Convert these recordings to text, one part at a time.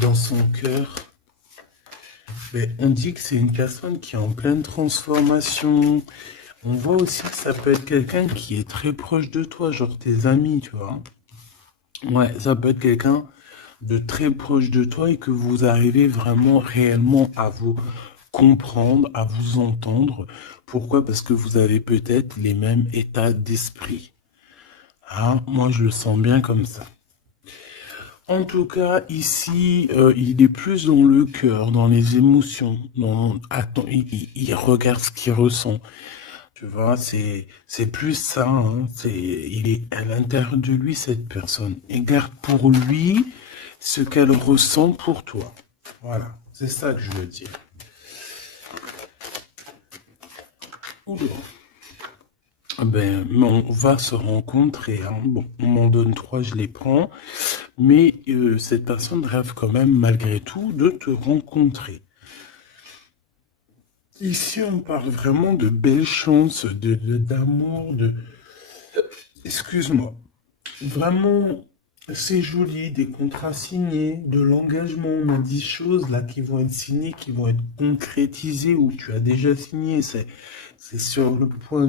dans son cœur. Mais on dit que c'est une personne qui est en pleine transformation. On voit aussi que ça peut être quelqu'un qui est très proche de toi, genre tes amis, tu vois. Ouais, ça peut être quelqu'un de très proche de toi et que vous arrivez vraiment réellement à vous comprendre, à vous entendre. Pourquoi? Parce que vous avez peut-être les mêmes états d'esprit. Ah, moi, je le sens bien comme ça. En tout cas, ici, il est plus dans le cœur, dans les émotions. Attends, il regarde ce qu'il ressent. Tu vois, c'est plus ça. Hein, il est à l'intérieur de lui, cette personne. Il garde pour lui ce qu'elle ressent pour toi. Voilà, c'est ça que je veux dire. Oula. Ah ben, on va se rencontrer. Hein. Bon, on m'en donne trois, je les prends. Mais cette personne rêve quand même, malgré tout, de te rencontrer. Ici, on parle vraiment de belles chances, d'amour, de... Excuse-moi. Vraiment, c'est joli, des contrats signés, de l'engagement. On a 10 choses là qui vont être signées, qui vont être concrétisées ou tu as déjà signé. C'est sur le point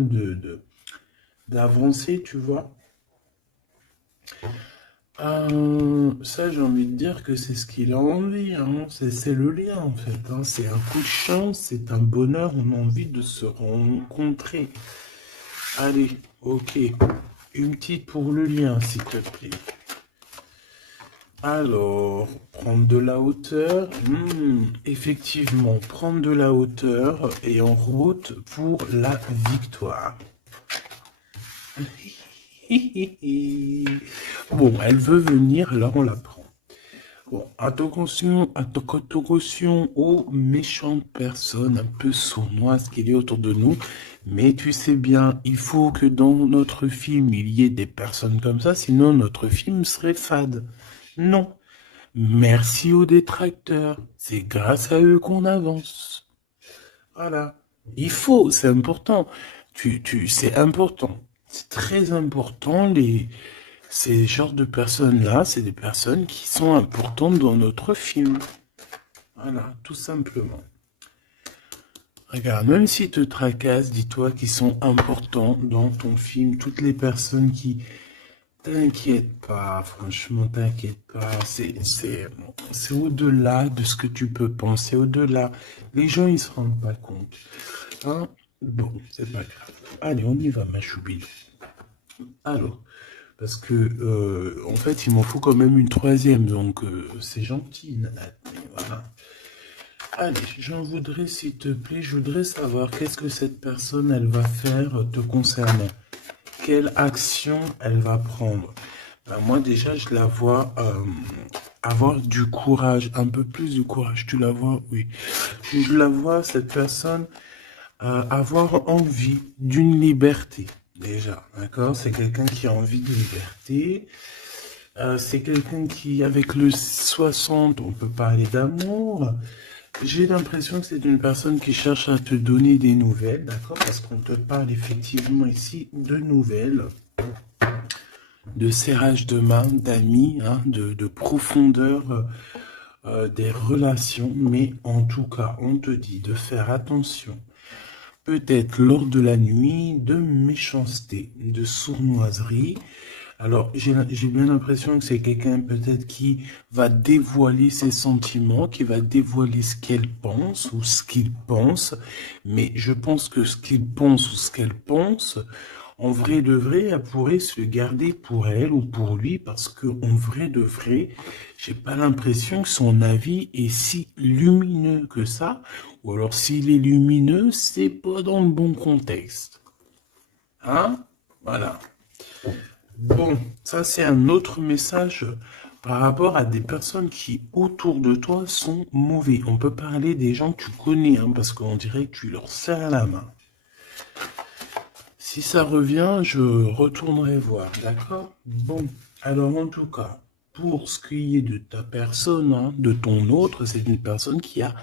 d'avancer, tu vois. Ça, j'ai envie de dire que c'est ce qu'il a envie, hein. C'est le lien, en fait, hein. C'est un coup de chance, c'est un bonheur, on a envie de se rencontrer. Allez, ok. Une petite pour le lien, s'il te plaît. Alors, prendre de la hauteur. Effectivement, prendre de la hauteur et en route pour la victoire. Bon, elle veut venir, là on la prend. Bon, attention aux méchantes personnes un peu sournoises qu'il y a autour de nous. Mais tu sais bien, il faut que dans notre film, il y ait des personnes comme ça, sinon notre film serait fade. Non. Merci aux détracteurs. C'est grâce à eux qu'on avance. Voilà. Il faut, c'est important. C'est important. C'est très important, ces genres de personnes-là, c'est des personnes qui sont importantes dans notre film. Voilà, tout simplement. Regarde, même s'ils te tracassent, dis-toi qu'ils sont importants dans ton film. Toutes les personnes qui... T'inquiète pas, franchement, t'inquiète pas. C'est au-delà de ce que tu peux penser, au-delà. Les gens, ils se rendent pas compte. Hein? Bon, c'est pas grave. Allez, on y va, ma choubidou. Alors, parce que, en fait, il m'en faut quand même une troisième, donc c'est gentil, Nanette. Voilà. Allez, j'en voudrais, s'il te plaît, je voudrais savoir qu'est-ce que cette personne, elle va faire te concernant. Quelle action elle va prendre? Ben, moi, déjà, je la vois avoir du courage, un peu plus de courage. Tu la vois? Oui. Je la vois, cette personne, avoir envie d'une liberté. Déjà, d'accord? C'est quelqu'un qui a envie de liberté. C'est quelqu'un qui, avec le 60, on peut parler d'amour. J'ai l'impression que c'est une personne qui cherche à te donner des nouvelles, d'accord? Parce qu'on te parle effectivement ici de nouvelles, de serrage de main, d'amis, hein, de profondeur des relations. Mais en tout cas, on te dit de faire attention. Peut-être lors de la nuit, de méchanceté, de sournoiserie. Alors, j'ai bien l'impression que c'est quelqu'un peut-être qui va dévoiler ses sentiments, qui va dévoiler ce qu'elle pense ou ce qu'il pense. Mais je pense que ce qu'il pense ou ce qu'elle pense, en vrai de vrai, elle pourrait se le garder pour elle ou pour lui parce que en vrai de vrai, j'ai pas l'impression que son avis est si lumineux que ça. Ou alors s'il est lumineux, c'est pas dans le bon contexte. Hein? Voilà. Bon, ça c'est un autre message par rapport à des personnes qui autour de toi sont mauvais. On peut parler des gens que tu connais, hein, parce qu'on dirait que tu leur serres la main. Si ça revient, je retournerai voir, d'accord? Bon, alors en tout cas, pour ce qui est de ta personne, hein, de ton autre, c'est une personne qui a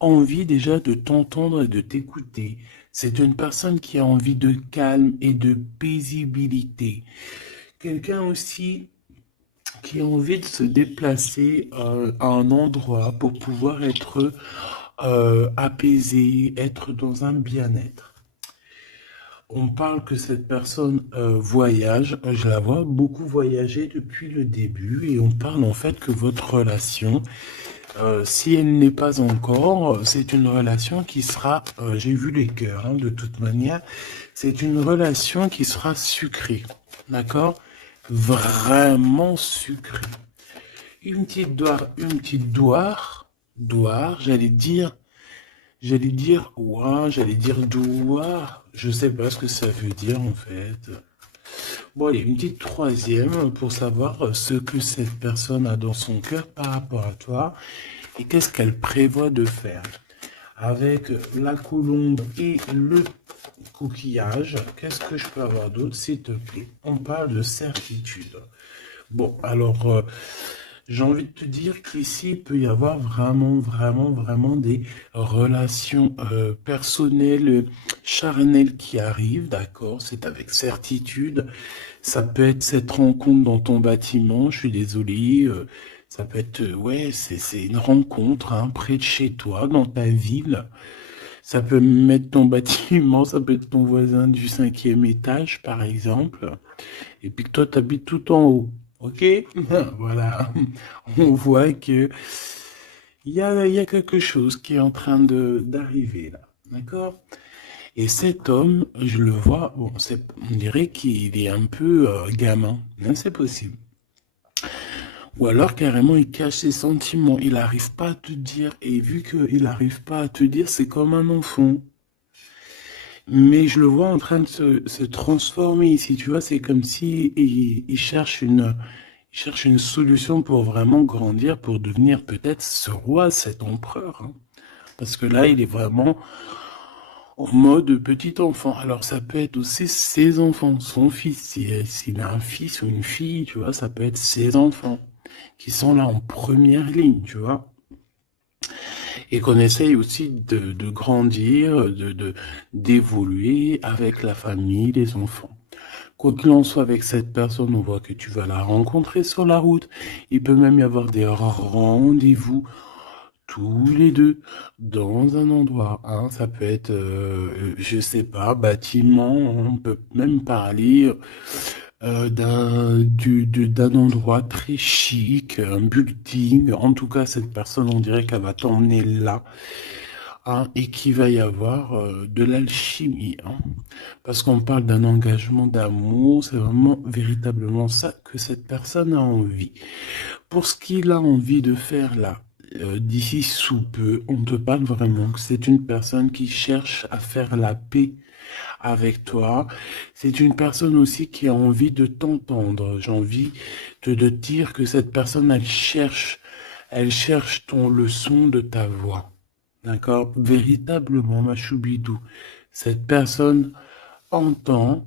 envie déjà de t'entendre et de t'écouter. C'est une personne qui a envie de calme et de paisibilité. Quelqu'un aussi qui a envie de se déplacer à un endroit pour pouvoir être apaisé, être dans un bien-être. On parle que cette personne voyage, je la vois beaucoup voyager depuis le début et on parle en fait que votre relation, si elle n'est pas encore, c'est une relation qui sera, j'ai vu les cœurs, hein, de toute manière, c'est une relation qui sera sucrée, d'accord? Vraiment sucrée. Une petite doire, ouah, j'allais dire douar, je sais pas ce que ça veut dire en fait. Bon, allez, une petite troisième pour savoir ce que cette personne a dans son cœur par rapport à toi et qu'est-ce qu'elle prévoit de faire. Avec la colombe et le coquillage, qu'est-ce que je peux avoir d'autre, s'il te plaît? On parle de certitude. Bon, alors, j'ai envie de te dire qu'ici, il peut y avoir vraiment des relations personnelles, charnelles qui arrivent, d'accord? C'est avec certitude. Ça peut être cette rencontre dans ton bâtiment, je suis désolé. Ça peut être, ouais, c'est une rencontre hein, près de chez toi, dans ta ville. Ça peut mettre ton bâtiment, ça peut être ton voisin du 5e étage, par exemple. Et puis que toi, tu habites tout en haut. Ok? Voilà. On voit que il y a quelque chose qui est en train d'arriver là. D'accord? Et cet homme, je le vois, bon, on dirait qu'il est un peu gamin. Hein, c'est possible. Ou alors carrément il cache ses sentiments, il n'arrive pas à te dire, et vu qu'il n'arrive pas à te dire, c'est comme un enfant. Mais je le vois en train de se transformer ici, tu vois, c'est comme si il cherche une solution pour vraiment grandir, pour devenir peut-être ce roi, cet empereur. Hein. Parce que là, il est vraiment en mode petit enfant. Alors ça peut être aussi ses enfants, son fils, s'il a un fils ou une fille, tu vois, ça peut être ses enfants qui sont là en première ligne, tu vois. Et qu'on essaye aussi de grandir, d'évoluer avec la famille, les enfants. Quoi qu'il en soit avec cette personne, on voit que tu vas la rencontrer sur la route. Il peut même y avoir des rendez-vous tous les deux dans un endroit. Hein. Ça peut être, je sais pas, bâtiment, on peut même parler d'un endroit très chic, un building. En tout cas, cette personne, on dirait qu'elle va t'emmener là. Hein, et qu'il va y avoir de l'alchimie. Hein. Parce qu'on parle d'un engagement d'amour, c'est vraiment véritablement ça que cette personne a envie. Pour ce qu'il a envie de faire là, d'ici sous peu, on te parle vraiment que c'est une personne qui cherche à faire la paix avec toi. C'est une personne aussi qui a envie de t'entendre. J'ai envie de dire que cette personne, elle cherche le son de ta voix. D'accord? Véritablement, ma choubidou. Cette personne entend.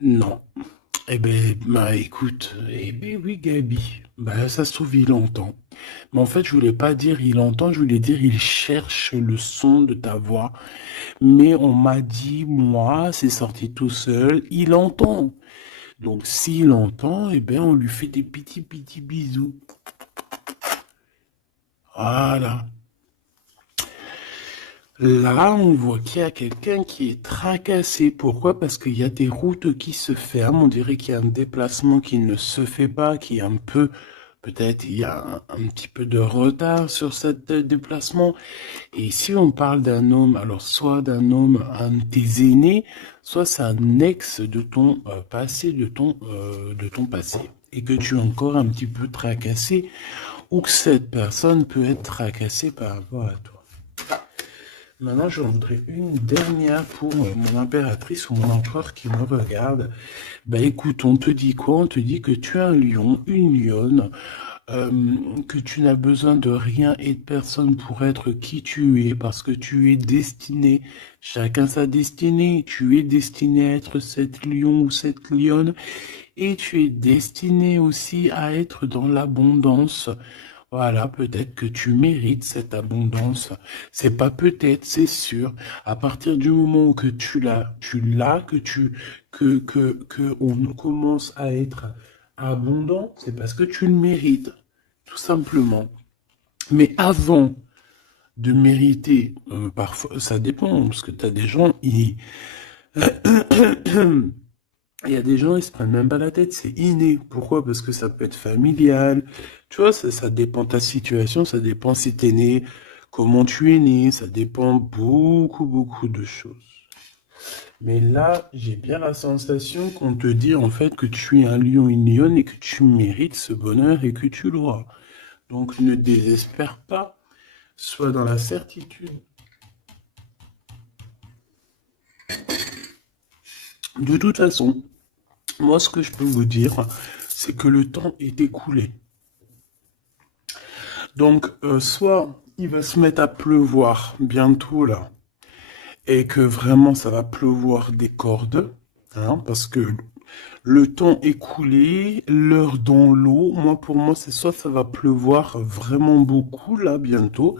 Non. Eh ben, bah écoute, eh ben oui, Gabi. Bah ça se trouve, il entend. Mais en fait, je voulais pas dire il entend, je voulais dire il cherche le son de ta voix. Mais on m'a dit, moi, c'est sorti tout seul, il entend. Donc s'il entend, eh ben on lui fait des petits bisous. Voilà. Là, on voit qu'il y a quelqu'un qui est tracassé. Pourquoi? Parce qu'il y a des routes qui se ferment. On dirait qu'il y a un déplacement qui ne se fait pas, qui est un peu, peut-être, il y a un petit peu de retard sur ce déplacement. Et si on parle d'un homme, alors soit d'un homme, un de tes aînés, soit c'est un ex de ton passé, de ton passé. Et que tu es encore un petit peu tracassé, ou que cette personne peut être tracassée par rapport à toi. Maintenant, je voudrais une dernière pour mon impératrice ou mon empereur qui me regarde. Bah écoute, on te dit quoi? On te dit que tu es un lion, une lionne, que tu n'as besoin de rien et de personne pour être qui tu es, parce que tu es destiné, chacun sa destinée, tu es destiné à être cette lion ou cette lionne, et tu es destiné aussi à être dans l'abondance. Voilà, peut-être que tu mérites cette abondance. C'est pas peut-être, c'est sûr. À partir du moment où que tu l'as, que on commence à être abondant, c'est parce que tu le mérites, tout simplement. Mais avant de mériter, parfois, ça dépend, parce que tu as des gens, il y a des gens, ils se prennent même pas la tête, c'est inné. Pourquoi? Parce que ça peut être familial. Tu vois, ça dépend de ta situation, ça dépend si t'es né, comment tu es né, ça dépend beaucoup, beaucoup de choses. Mais là, j'ai bien la sensation qu'on te dit en fait que tu es un lion, une lionne et que tu mérites ce bonheur et que tu l'auras. Donc ne désespère pas, sois dans la certitude. De toute façon, moi ce que je peux vous dire, c'est que le temps est écoulé. Donc soit il va se mettre à pleuvoir bientôt là, et que vraiment ça va pleuvoir des cordes, hein, parce que le temps écoulé, l'heure dans l'eau, moi pour moi c'est soit ça va pleuvoir vraiment beaucoup là bientôt,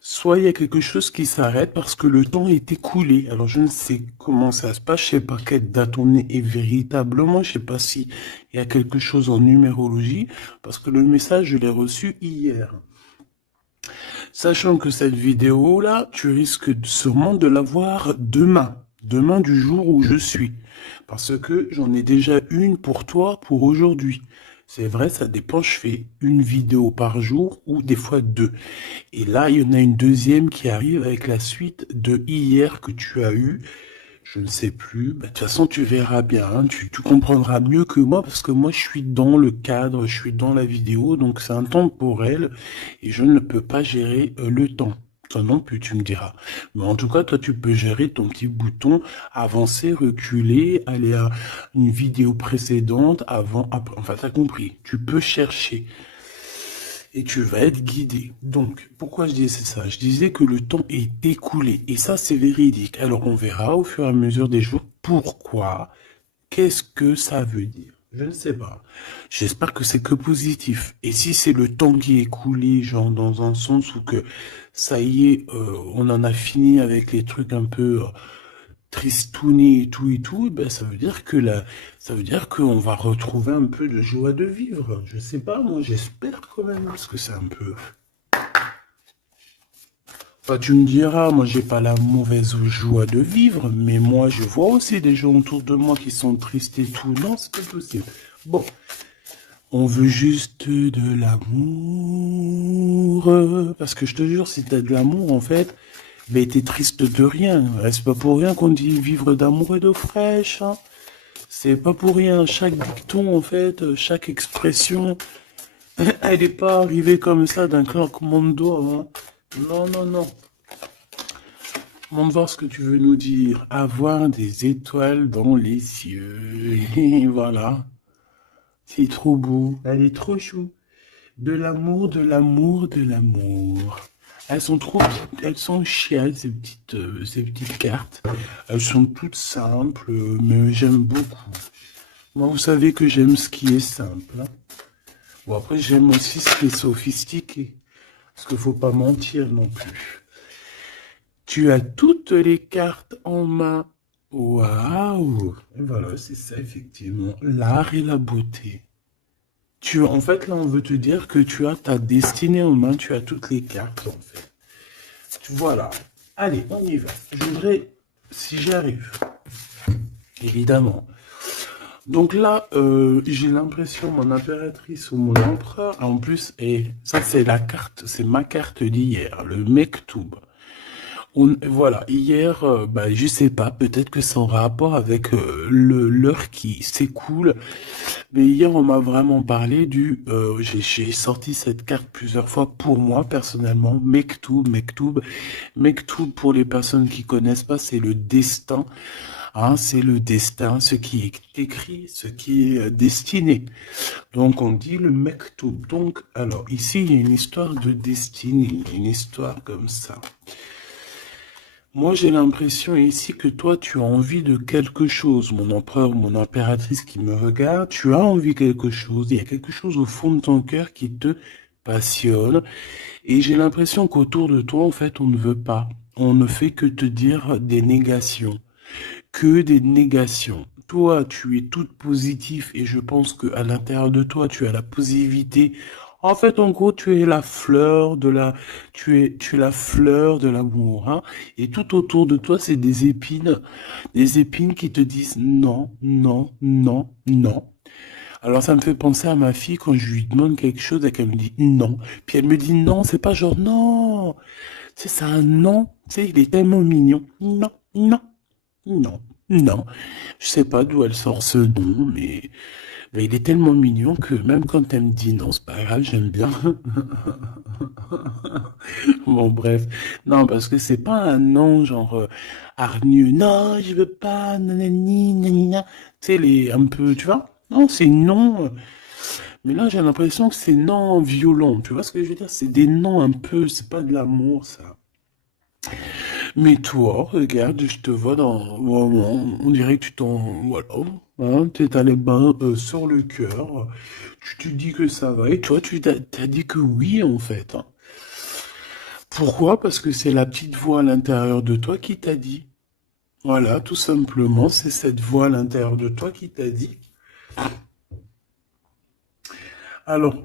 soit il y a quelque chose qui s'arrête parce que le temps est écoulé. Alors je ne sais comment ça se passe, je sais pas quelle date on est et véritablement, je sais pas si il y a quelque chose en numérologie, parce que le message je l'ai reçu hier. Sachant que cette vidéo-là, tu risques sûrement de la voir demain. Demain du jour où je suis. Parce que j'en ai déjà une pour toi pour aujourd'hui. C'est vrai, ça dépend, je fais une vidéo par jour ou des fois deux. Et là, il y en a une deuxième qui arrive avec la suite de hier que tu as eu. Je ne sais plus. Bah, de toute façon, tu verras bien. Hein. Tu comprendras mieux que moi parce que moi, je suis dans le cadre, je suis dans la vidéo. Donc, c'est un temps pour elle et je ne peux pas gérer le temps. Toi non plus, tu me diras. Mais en tout cas, toi, tu peux gérer ton petit bouton, avancer, reculer, aller à une vidéo précédente, avant, après. Enfin, t'as compris. Tu peux chercher et tu vas être guidé. Donc, pourquoi je disais ça? Je disais que le temps est écoulé, et ça, c'est véridique. Alors, on verra au fur et à mesure des jours pourquoi, qu'est-ce que ça veut dire. Je ne sais pas. J'espère que c'est que positif. Et si c'est le temps qui est écoulé, genre dans un sens où que ça y est, on en a fini avec les trucs un peu tristouné et tout, ben ça veut dire que là, ça veut dire qu'on va retrouver un peu de joie de vivre. Je sais pas, moi j'espère quand même, parce que c'est un peu. Enfin, tu me diras, moi j'ai pas la mauvaise joie de vivre, mais moi je vois aussi des gens autour de moi qui sont tristes et tout. Non, c'est pas possible. Bon, on veut juste de l'amour. Parce que je te jure, si t'as de l'amour, en fait, mais t'es triste de rien. C'est pas pour rien qu'on dit vivre d'amour et d'eau fraîche. Hein. C'est pas pour rien. Chaque dicton, en fait, chaque expression, elle n'est pas arrivée comme ça d'un claquement de doigts. Hein. Non, non, non. Montre voir ce que tu veux nous dire. Avoir des étoiles dans les cieux. Et voilà. C'est trop beau. Elle est trop chou. De l'amour, de l'amour, de l'amour. Elles sont trop petites, elles sont chiales, ces petites cartes. Elles sont toutes simples, mais j'aime beaucoup. Moi, vous savez que j'aime ce qui est simple. Hein. Bon, après, j'aime aussi ce qui est sophistiqué. Parce qu'il faut pas mentir non plus. Tu as toutes les cartes en main. Waouh! Et voilà, c'est ça, effectivement. L'art et la beauté. En fait, là, on veut te dire que tu as ta destinée en main, tu as toutes les cartes, en fait. Voilà. Allez, on y va. Je voudrais, si j'y arrive, évidemment. Donc là, j'ai l'impression, mon impératrice ou mon empereur, en plus, et ça c'est la carte, c'est ma carte d'hier, le Mektoub. Voilà, hier, je sais pas, peut-être que c'est en rapport avec l'heure qui s'écoule, mais hier on m'a vraiment parlé j'ai sorti cette carte plusieurs fois pour moi personnellement, Mektoub, Mektoub, Mektoub pour les personnes qui connaissent pas, c'est le destin, hein, c'est le destin, ce qui est écrit, ce qui est destiné. Donc on dit le Mektoub. Donc alors ici il y a une histoire de destinée, une histoire comme ça. Moi, j'ai l'impression ici que toi, tu as envie de quelque chose. Mon empereur, mon impératrice qui me regarde, tu as envie de quelque chose. Il y a quelque chose au fond de ton cœur qui te passionne. Et j'ai l'impression qu'autour de toi, en fait, on ne veut pas. On ne fait que te dire des négations. que des négations. Toi, tu es toute positive et je pense que à l'intérieur de toi, tu as la positivité. En fait, en gros, tu es la fleur de la, tu es la fleur de l'amour, hein. Et tout autour de toi, c'est des épines qui te disent non, non, non, non. Alors ça me fait penser à ma fille quand je lui demande quelque chose et qu'elle me dit non. Puis elle me dit non, c'est pas genre non. C'est un non. Tu sais, il est tellement mignon. Non, non, non, non. Je sais pas d'où elle sort ce nom, mais il est tellement mignon que même quand elle me dit non, c'est pas grave, j'aime bien. Bon, bref. Non, parce que c'est pas un non genre hargneux. Non, je veux pas, nanani, nanina. Tu sais, les un peu, tu vois? Non, c'est non. Mais là, j'ai l'impression que c'est non violent. Tu vois ce que je veux dire? C'est des noms un peu, c'est pas de l'amour, ça. Mais toi, regarde, je te vois dans... On dirait que tu t'en... Voilà. Hein, t'es allé ben sur le cœur. Tu te dis que ça va. Et toi, t'as dit que oui, en fait, hein. Pourquoi? Parce que c'est la petite voix à l'intérieur de toi qui t'a dit. Voilà, tout simplement, c'est cette voix à l'intérieur de toi qui t'a dit. Alors,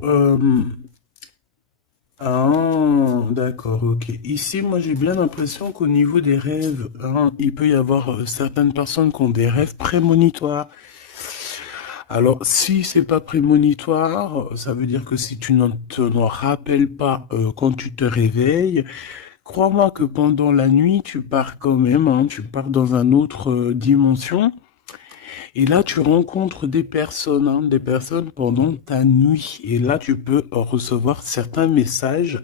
ah, d'accord, ok. Ici, moi, j'ai bien l'impression qu'au niveau des rêves, hein, il peut y avoir certaines personnes qui ont des rêves prémonitoires. Alors, si c'est pas prémonitoire, ça veut dire que si tu ne te n'en rappelles pas quand tu te réveilles, crois-moi que pendant la nuit, tu pars quand même, hein, tu pars dans une autre dimension. Et là, tu rencontres des personnes, hein, des personnes pendant ta nuit. Et là, tu peux recevoir certains messages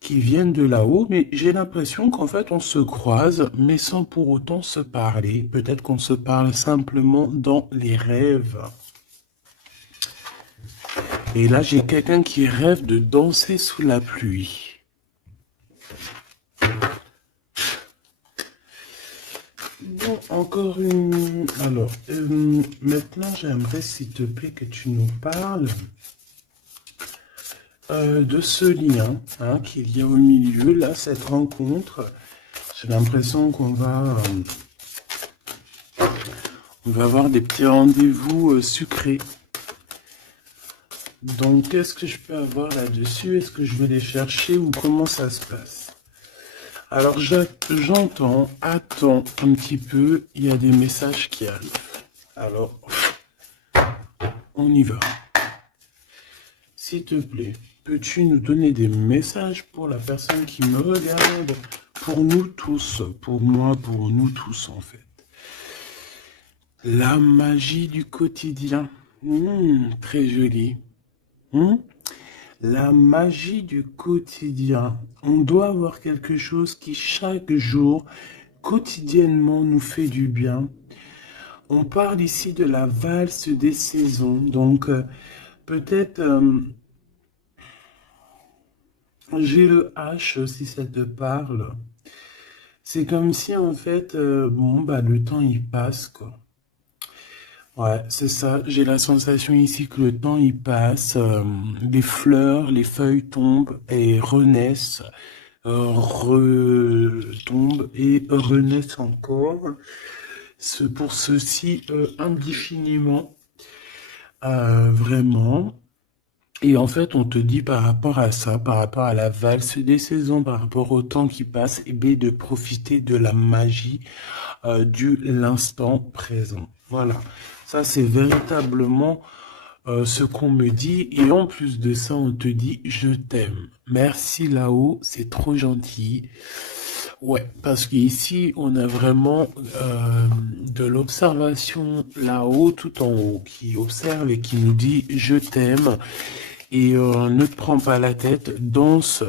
qui viennent de là-haut, mais j'ai l'impression qu'en fait on se croise, mais sans pour autant se parler. Peut-être qu'on se parle simplement dans les rêves. Et là, j'ai quelqu'un qui rêve de danser sous la pluie. Bon, encore une... Alors, maintenant, j'aimerais, s'il te plaît, que tu nous parles de ce lien hein, qu'il y a au milieu, là, cette rencontre. J'ai l'impression on va avoir des petits rendez-vous sucrés. Donc, qu'est-ce que je peux avoir là-dessus? Est-ce que je vais les chercher ou comment ça se passe? Alors, j'entends, attends un petit peu, il y a des messages qui arrivent. Alors, on y va. S'il te plaît, peux-tu nous donner des messages pour la personne qui me regarde? Pour nous tous, pour moi, pour nous tous en fait. La magie du quotidien. Très joli. La magie du quotidien. On doit avoir quelque chose qui chaque jour, quotidiennement, nous fait du bien. On parle ici de la valse des saisons. Donc, peut-être, j'ai le H si ça te parle. C'est comme si, en fait, bon, bah, le temps, il passe, quoi. Ouais, c'est ça. J'ai la sensation ici que le temps il passe, les fleurs, les feuilles tombent et renaissent, retombent et renaissent encore. Pour ceci indéfiniment, vraiment. Et en fait, on te dit par rapport à ça, par rapport à la valse des saisons, par rapport au temps qui passe, et bien de profiter de la magie du l'instant présent. Voilà. Ça, c'est véritablement ce qu'on me dit. Et en plus de ça, on te dit je t'aime. Merci là-haut, c'est trop gentil. Ouais, parce qu'ici, on a vraiment de l'observation là-haut, tout en haut, qui observe et qui nous dit je t'aime. Et ne te prends pas la tête, danse,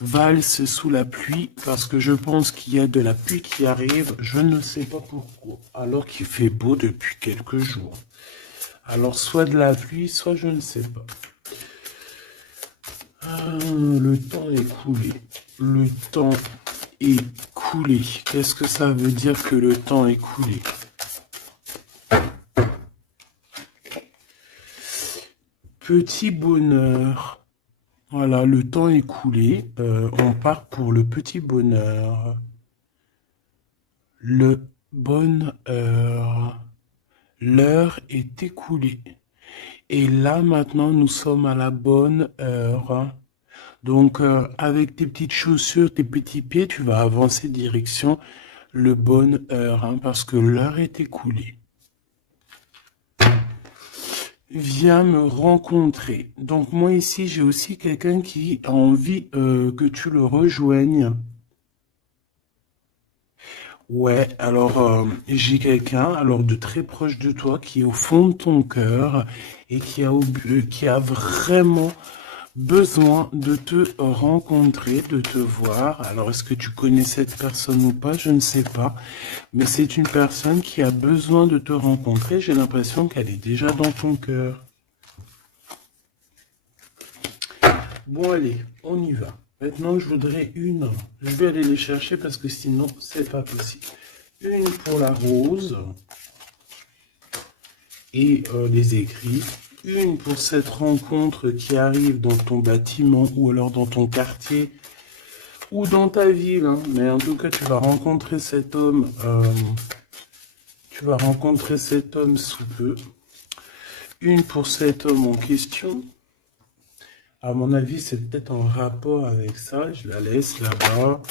valse sous la pluie, parce que je pense qu'il y a de la pluie qui arrive, je ne sais pas pourquoi, alors qu'il fait beau depuis quelques jours. Alors soit de la pluie, soit je ne sais pas. Le temps est coulé. Le temps est coulé. Qu'est-ce que ça veut dire que le temps est coulé? Petit bonheur. Voilà, le temps est coulé. On part pour le petit bonheur. Le bonne heure. L'heure est écoulée. Et là, maintenant, nous sommes à la bonne heure. Donc, avec tes petites chaussures, tes petits pieds, tu vas avancer direction le bonne heure, hein, parce que l'heure est écoulée. Viens me rencontrer. Donc, moi, ici, j'ai aussi quelqu'un qui a envie que tu le rejoignes. Ouais, alors j'ai quelqu'un alors de très proche de toi qui est au fond de ton cœur et qui a vraiment besoin de te rencontrer, de te voir. Alors est-ce que tu connais cette personne ou pas? Je ne sais pas, mais c'est une personne qui a besoin de te rencontrer. J'ai l'impression qu'elle est déjà dans ton cœur. Bon allez, on y va. Maintenant, je voudrais une. Je vais aller les chercher parce que sinon, c'est pas possible. Une pour la rose et les écrits. Une pour cette rencontre qui arrive dans ton bâtiment ou alors dans ton quartier ou dans ta ville. Hein. Mais en tout cas, tu vas rencontrer cet homme. Tu vas rencontrer cet homme sous peu. Une pour cet homme en question. À mon avis, c'est peut-être en rapport avec ça. Je la laisse là-bas.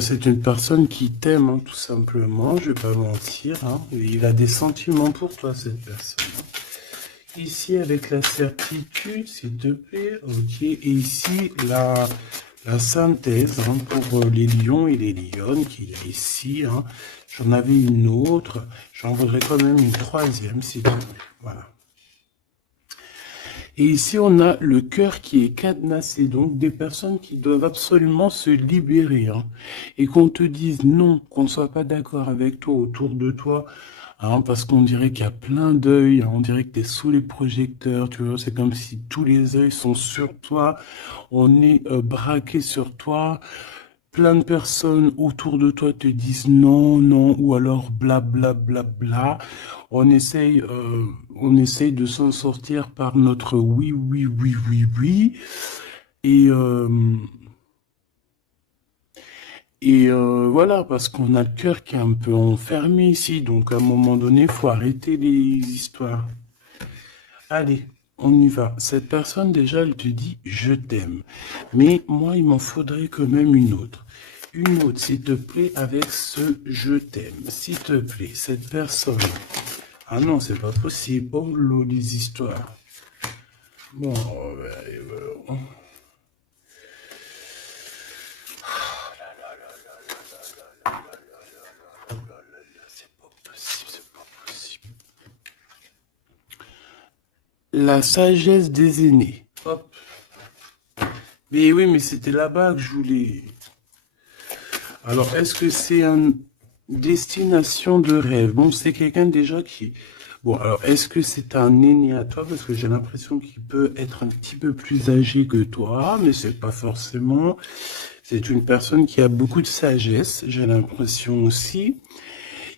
C'est une personne qui t'aime, hein, tout simplement. Je vais pas mentir. Hein. Il a des sentiments pour toi, cette personne. Ici, avec la certitude, s'il te plaît. Ok. Et ici, la synthèse hein, pour les lions et les lionnes qu'il y a ici. Hein. J'en avais une autre. J'en voudrais quand même une troisième, s'il te plaît. Voilà. Et ici, on a le cœur qui est cadenassé, donc des personnes qui doivent absolument se libérer. Hein, et qu'on te dise non, qu'on ne soit pas d'accord avec toi, autour de toi, hein, parce qu'on dirait qu'il y a plein d'œils, hein, on dirait que tu es sous les projecteurs, tu vois, c'est comme si tous les œils sont sur toi, on est braqué sur toi. Plein de personnes autour de toi te disent non, non, ou alors bla bla bla bla. On essaye de s'en sortir par notre oui, oui, oui, oui, oui. Et, euh, voilà, parce qu'on a le cœur qui est un peu enfermé ici. Donc à un moment donné, il faut arrêter les histoires. Allez, on y va. Cette personne, déjà, elle te dit je t'aime. Mais moi, il m'en faudrait quand même une autre. Une autre, s'il te plaît, avec ce je t'aime. S'il te plaît, cette personne. Ah non, c'est pas possible. Oh, là, les histoires. Bon, c'est pas possible, c'est pas possible. La sagesse des aînés. Hop. Mais oui, mais c'était là-bas que je voulais. Alors, est-ce que c'est une destination de rêve? Bon, c'est quelqu'un déjà qui... Bon, alors, est-ce que c'est un aîné à toi? Parce que j'ai l'impression qu'il peut être un petit peu plus âgé que toi, mais c'est pas forcément. C'est une personne qui a beaucoup de sagesse, j'ai l'impression aussi.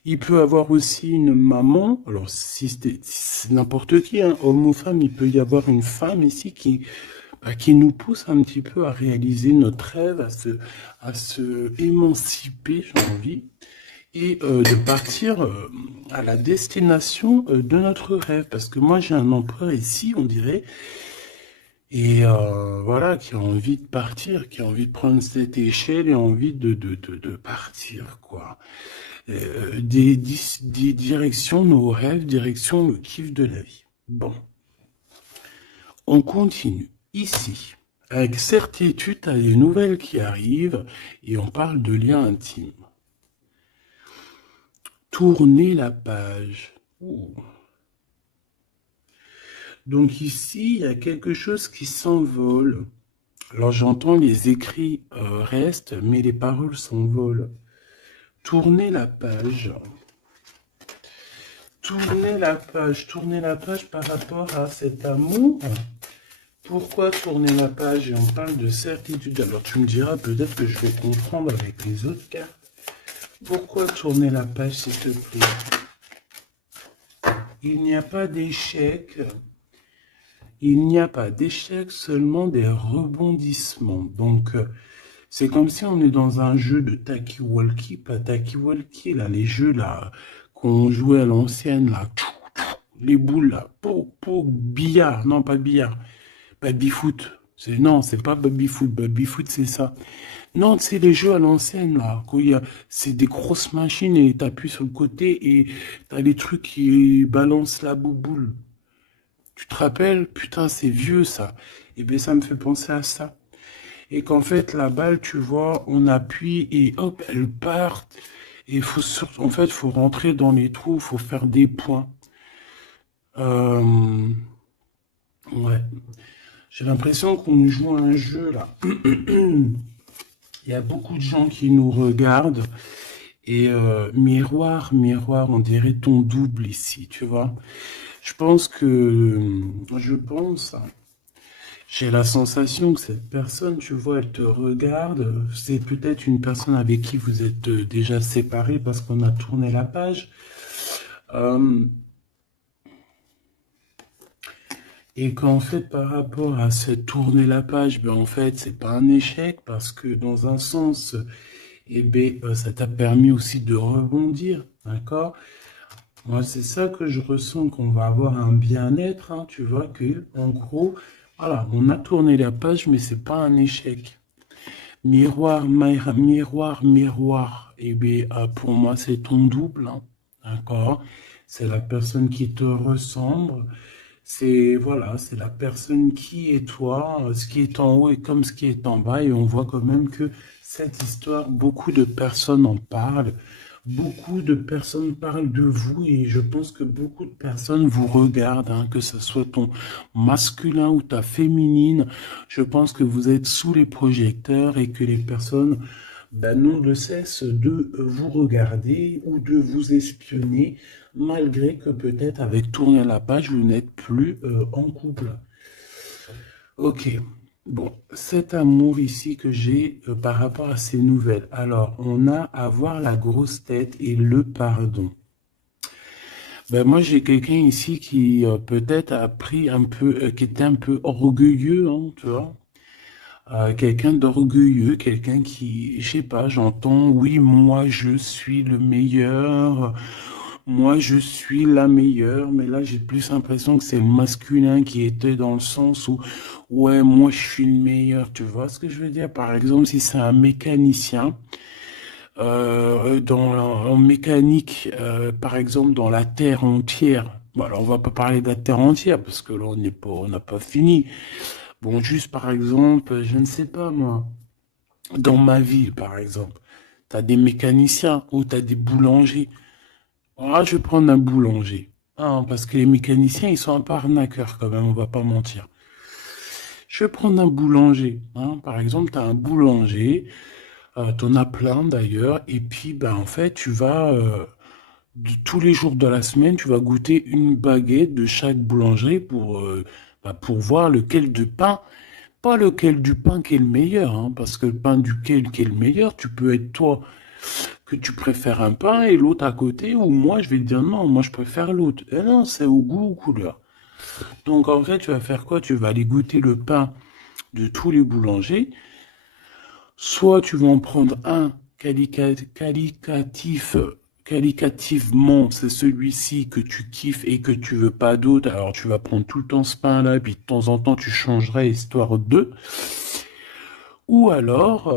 Il peut avoir aussi une maman. Alors, si c'est n'importe qui, hein, homme ou femme, il peut y avoir une femme ici qui nous pousse un petit peu à réaliser notre rêve, à se émanciper, j'ai envie, et de partir à la destination de notre rêve. Parce que moi, j'ai un empereur ici, on dirait, et voilà, qui a envie de partir, qui a envie de prendre cette échelle et envie de partir, quoi. Des directions, nos rêves, direction le kiff de la vie. Bon. On continue ici. Avec certitude, tu as des nouvelles qui arrivent et on parle de liens intimes. Tourner la page. Ouh. Donc ici, il y a quelque chose qui s'envole. Alors j'entends les écrits restent, mais les paroles s'envolent. Tourner la page. Tourner la page par rapport à cet amour. Pourquoi tourner la page et on parle de certitude? Alors tu me diras peut-être que je vais comprendre avec les autres cartes. Pourquoi tourner la page s'il te plaît? Il n'y a pas d'échec. Il n'y a pas d'échec, seulement des rebondissements. Donc C'est comme si on est dans un jeu de Taki-Walkie, pas Taki-Walkie, là, les jeux là qu'on jouait à l'ancienne, là, les boules là, billard, non pas billard, baby-foot. Non, c'est pas baby-foot, baby-foot c'est ça. Non, c'est les jeux à l'ancienne là, c'est des grosses machines et t'appuies sur le côté et t'as les trucs qui balancent la bouboule. Tu te rappelles? Putain, c'est vieux ça. Et bien ça me fait penser à ça. Et qu'en fait, la balle, tu vois, on appuie et hop, elle part. Et en fait, faut rentrer dans les trous, faut faire des points. Euh, ouais. J'ai l'impression qu'on nous joue à un jeu là. Il y a beaucoup de gens qui nous regardent. Et miroir, miroir, on dirait ton double ici, tu vois. Je pense, j'ai la sensation que cette personne, tu vois, elle te regarde. C'est peut-être une personne avec qui vous êtes déjà séparés parce qu'on a tourné la page. Euh, et qu'en fait, par rapport à ce tourner la page, ben en fait, c'est pas un échec parce que dans un sens, eh ben, ça t'a permis aussi de rebondir, d'accord? Moi, c'est ça que je ressens qu'on va avoir un bien-être, hein, tu vois, que, en gros, voilà, on a tourné la page, mais c'est pas un échec. Miroir, miroir, miroir. Eh bien, pour moi, c'est ton double, hein, d'accord? C'est la personne qui te ressemble. C'est, voilà, c'est la personne qui est toi. Ce qui est en haut est comme ce qui est en bas. Et on voit quand même que cette histoire, beaucoup de personnes en parlent. Beaucoup de personnes parlent de vous et je pense que beaucoup de personnes vous regardent, hein, que ce soit ton masculin ou ta féminine. Je pense que vous êtes sous les projecteurs et que les personnes n'ont de cesse de vous regarder ou de vous espionner, malgré que peut-être avec tourner la page, vous n'êtes plus en couple. Ok. Bon, cet amour ici que j'ai par rapport à ces nouvelles. Alors, on a avoir la grosse tête et le pardon. Ben moi, j'ai quelqu'un ici qui peut-être a pris un peu, qui était un peu orgueilleux, hein, tu vois. Quelqu'un d'orgueilleux, quelqu'un qui, je sais pas, j'entends, oui, moi, je suis le meilleur. Moi, je suis la meilleure, mais là, j'ai plus l'impression que c'est le masculin qui était dans le sens où, ouais, moi, je suis le meilleur. Tu vois ce que je veux dire? Par exemple, si c'est un mécanicien, en mécanique, par exemple, dans la Terre entière. Bon, alors, on va pas parler de la Terre entière, parce que là, on n'a pas fini. Bon, juste par exemple, je ne sais pas, moi, dans ma ville, par exemple, tu as des mécaniciens ou tu as des boulangers. Ah, je vais prendre un boulanger. Ah, parce que les mécaniciens, ils sont un peu arnaqueurs quand même, on va pas mentir. Je vais prendre un boulanger. Hein. Par exemple, tu as un boulanger, tu en as plein d'ailleurs, et puis ben, en fait, tous les jours de la semaine, tu vas goûter une baguette de chaque boulangerie pour voir lequel de pain, pas lequel du pain qui est le meilleur, hein, parce que le pain duquel qui est le meilleur, tu peux être toi que tu préfères un pain et l'autre à côté, ou moi je vais te dire non, moi je préfère l'autre. Et non, c'est au goût, aux couleurs. Donc en fait, tu vas faire quoi? Tu vas aller goûter le pain de tous les boulangers. Soit tu vas en prendre un qualitativement, c'est celui-ci que tu kiffes et que tu veux pas d'autre. Alors tu vas prendre tout le temps ce pain-là, puis de temps en temps tu changerais histoire de. Ou alors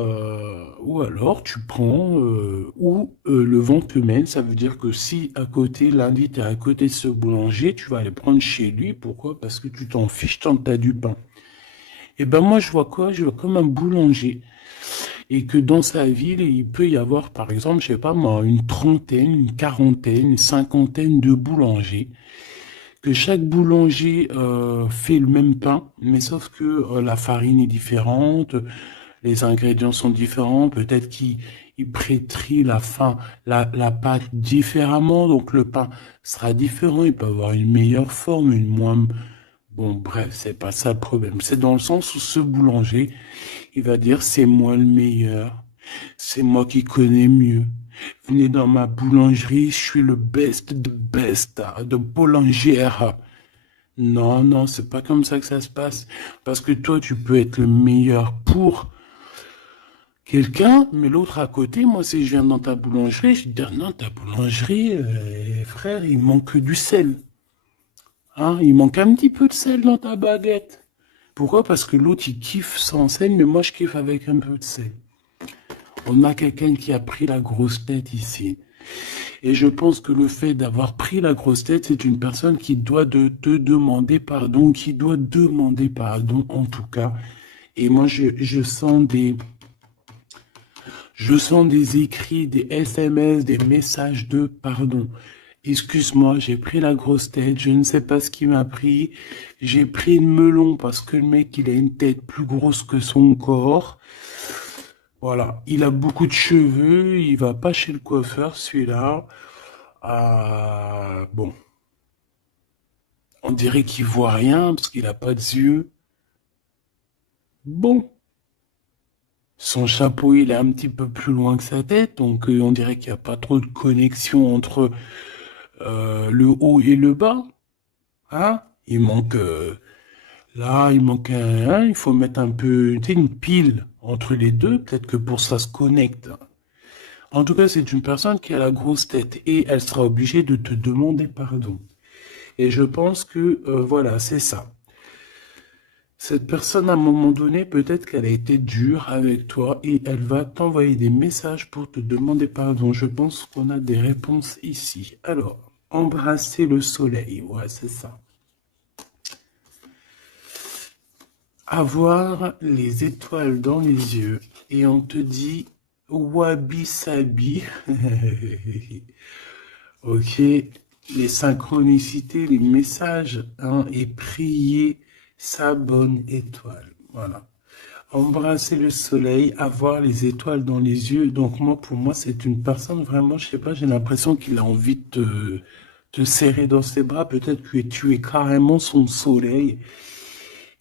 tu prends le vent te mène, ça veut dire que si à côté, lundi, tu es à côté de ce boulanger, tu vas aller prendre chez lui. Pourquoi? Parce que tu t'en fiches tant que tu as du pain. Et ben moi, je vois quoi? Je vois comme un boulanger. Et que dans sa ville, il peut y avoir, par exemple, je sais pas moi, une trentaine, une quarantaine, une cinquantaine de boulangers. Que chaque boulanger fait le même pain, mais sauf que la farine est différente, les ingrédients sont différents, peut-être qu'il pétrit la pâte différemment, donc le pain sera différent, il peut avoir une meilleure forme, une moins... Bon, bref, c'est pas ça le problème. C'est dans le sens où ce boulanger, il va dire c'est moi le meilleur, c'est moi qui connais mieux. Venez dans ma boulangerie, je suis le best de best, de boulangère. Non, non, c'est pas comme ça que ça se passe. Parce que toi, tu peux être le meilleur pour quelqu'un, mais l'autre à côté, moi, si je viens dans ta boulangerie, je te dis, non, ta boulangerie, frère, il manque du sel. Hein, il manque un petit peu de sel dans ta baguette. Pourquoi? Parce que l'autre, il kiffe sans sel, mais moi, je kiffe avec un peu de sel. On a quelqu'un qui a pris la grosse tête ici. Et je pense que le fait d'avoir pris la grosse tête, c'est une personne qui doit te demander pardon, qui doit demander pardon en tout cas. Et moi, je sens des écrits, des SMS, des messages de pardon. Excuse-moi, j'ai pris la grosse tête, je ne sais pas ce qui m'a pris. J'ai pris le melon parce que le mec, il a une tête plus grosse que son corps. Voilà, il a beaucoup de cheveux, il va pas chez le coiffeur, celui-là. Bon, on dirait qu'il voit rien parce qu'il a pas de yeux. Bon, son chapeau, il est un petit peu plus loin que sa tête, donc on dirait qu'il n'y a pas trop de connexion entre le haut et le bas. Hein? Il manque là, il manque hein, il faut mettre un peu, tu sais, une pile entre les deux, peut-être que pour ça se connecte. En tout cas, c'est une personne qui a la grosse tête et elle sera obligée de te demander pardon. Et je pense que, voilà, c'est ça. Cette personne, à un moment donné, peut-être qu'elle a été dure avec toi et elle va t'envoyer des messages pour te demander pardon. Je pense qu'on a des réponses ici. Alors, embrasser le soleil, ouais, c'est ça. Avoir les étoiles dans les yeux et on te dit wabi sabi. Ok, les synchronicités, les messages, hein, et prier sa bonne étoile. Voilà. Embrasser le soleil, avoir les étoiles dans les yeux. Donc moi, pour moi, c'est une personne vraiment, je sais pas, j'ai l'impression qu'il a envie de te serrer dans ses bras. Peut-être que tu es carrément son soleil.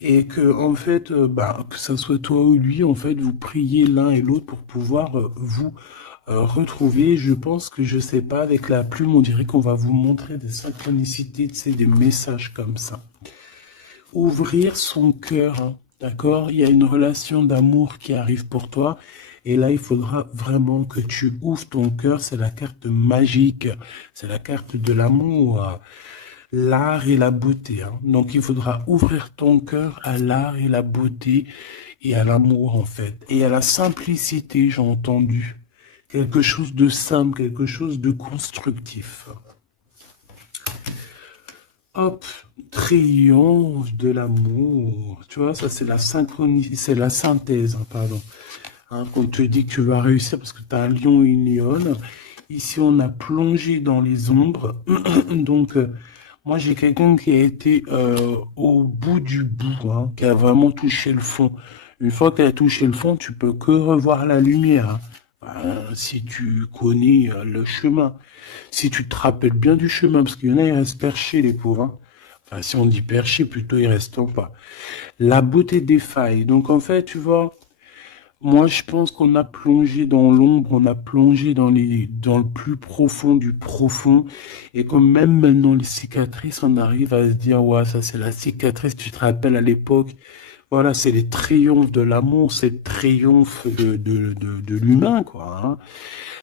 Et que, en fait, bah, que ce soit toi ou lui, en fait, vous priez l'un et l'autre pour pouvoir vous retrouver. Je pense que, je sais pas, avec la plume, on dirait qu'on va vous montrer des synchronicités, tu sais, des messages comme ça. Ouvrir son cœur, hein, d'accord? Il y a une relation d'amour qui arrive pour toi. Et là, il faudra vraiment que tu ouvres ton cœur. C'est la carte magique. C'est la carte de l'amour, l'art et la beauté. Hein. Donc, il faudra ouvrir ton cœur à l'art et la beauté et à l'amour, en fait. Et à la simplicité, j'ai entendu. Quelque chose de simple, quelque chose de constructif. Hop, triomphe de l'amour. Tu vois, ça c'est la synchronie, c'est la synthèse, hein, pardon. Hein, qu'on te dit que tu vas réussir parce que tu as un lion et une lionne. Ici, on a plongé dans les ombres. Donc, moi, j'ai quelqu'un qui a été au bout du bout, hein, qui a vraiment touché le fond. Une fois qu'elle a touché le fond, tu peux que revoir la lumière. Hein. Si tu connais le chemin, si tu te rappelles bien du chemin, parce qu'il y en a, ils restent perchés, les pauvres. Hein. Enfin, si on dit perchés, plutôt ils restent en pas. La beauté des failles. Donc, en fait, tu vois, moi, je pense qu'on a plongé dans l'ombre, on a plongé dans le plus profond du profond. Et comme même maintenant, les cicatrices, on arrive à se dire, ouais, ça, c'est la cicatrice, tu te rappelles à l'époque. Voilà, c'est les triomphes de l'amour, c'est le triomphe de l'humain, quoi. Hein.